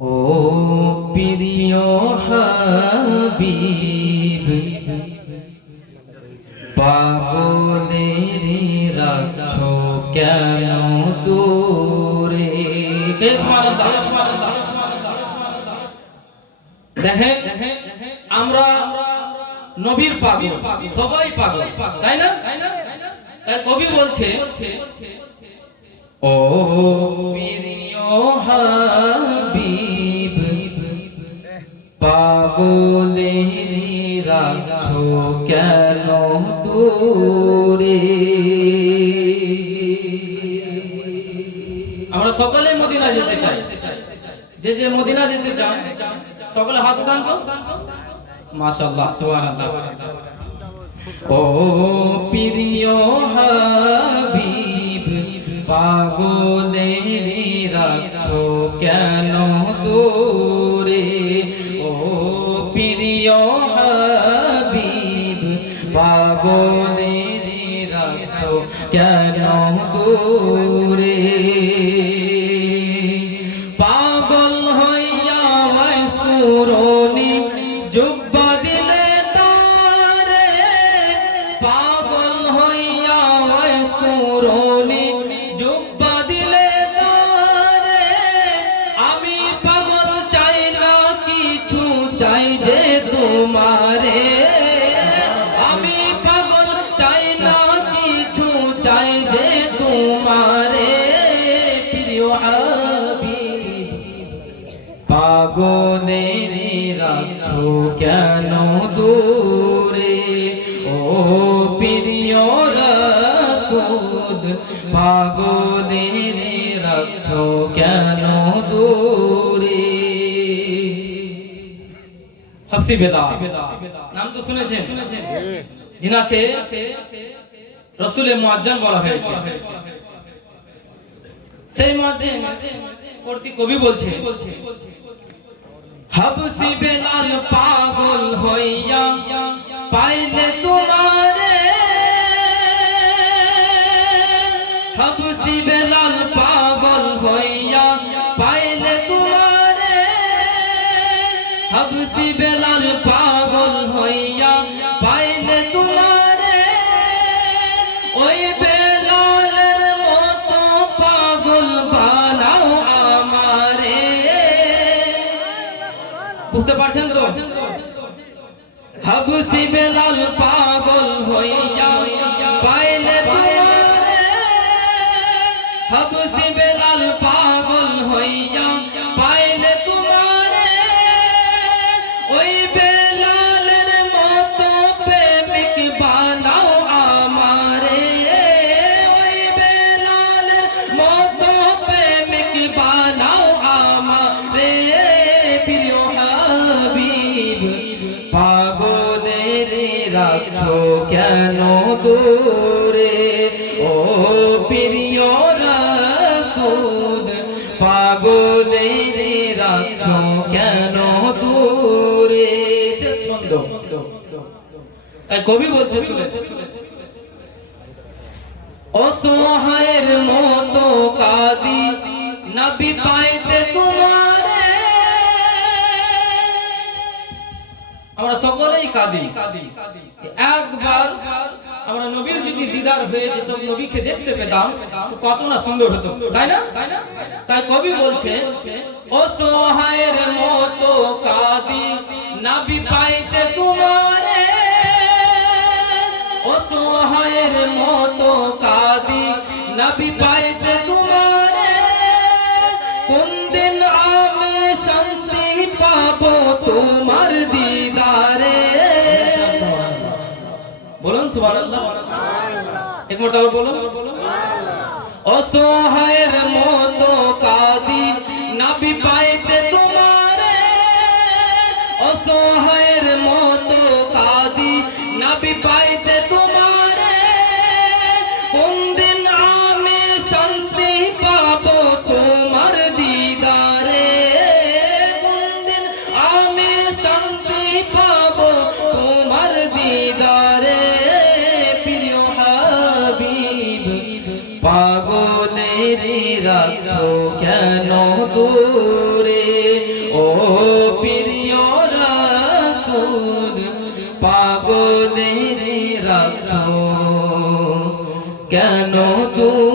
ও প্রিয় হাবিব পাগলের রাখছো কেন দূরে। দেখেন আমরা নবীর পাগল, সবাই পাগল, তাই না? তাই কবি বলছে, ও প্রিয় হাবিব পাগলের রাখছো কেন দূরে। আমরা সকলে মদিনা যেতে চাই, যে যে মদিনা যেতে চান সকলে হাত উঠান তো। মাশাআল্লাহ, সুবহানাল্লাহ। ও প্রিয় হাবিব পাগলের রাখছো কেন দূরে। ও প্রিয় হাবিব পাগলের রাখছো কেন দূরে। পাগল হইয়া ওয়াসকুরনি জুব্বা দিলে তারে। পাগল হইয়া ওয়াসকুরনি জুব্বা দিলে তারে। আমি পাগল চাই না কিছু, চাই যে তোমারে। আমি পাগল চাই না কিছু, চাই যে তোমারে। প্রিয় হাবিব পাগলের রাখছো কেন দূরে। ও প্রিয় রাসূল পাগলের রাখছো কেন দূরে। হাফসি বেলা নাম তো শুনেছেন, যিনাকে রাসূলে মুআজ্জান বলা হয়েছে। সেই মুআজ্জিন পড়তি কবি বলছে, হাবসি বেলাল পাগল হইয়া পাইলে তোমারে। হাবসি বেলাল পাগল হইয়া পাইলে তোমারে। হাবসি বেলাল পাগল হইয়া পাইলে তোমারে। ওই বেলালের মতো পাগল বানাও আমারে। বুঝতে পারছেন তো? হাবসি বেলাল পাগল হইয়া পাইলে তোমারে। হাবসি বেলাল পাগল হইয়া পাইলে তোমারে। ওই বেলালের মতো প্রেমিক বানাও আমারে। ওই বেলালের মতো প্রেমিক বানাও আমারে। প্রিয় হাবিব পাগলের রাখছো কেন দূরে। ও প্রিয় রাসূল পাগলের রাখছো কেন দূরে। ছন্দ কবি বলছে, শুনে অসহায়ের মতো কাঁদি নবী পাইতে তোমারে। আমরা সকলেই কাঁদি, একবার আমরা নবীর যদি দিদার হয়ে যেত, নবীকে দেখতে পেতাম তো কত না সুন্দর হতো, তাই না? তাই কবি বলছে, অসহায়ের মতো কাঁদি নবী পাইতে তোমারে। অসহায়ের মতো কাঁদি নবী পাইতে তোমারে। কোন দিন আমি শান্তি পাবো তোমার দিদারে। বলুন সুবহানাল্লাহ। এক মরতবা বলুন। অসহায়ের মতো কাঁদি নবী পাইতে তোমারে। অসহায়ের মতো কাঁদি নবী পাইতে তোমারে। কোন দিন আমি শান্তি পাবো তোমার দিদারে। কোন দিন আমি শান্তি পাবো তোমার দিদারে। প্রিয় হাবিব পাগলের রাখছো কেন কেন তুমি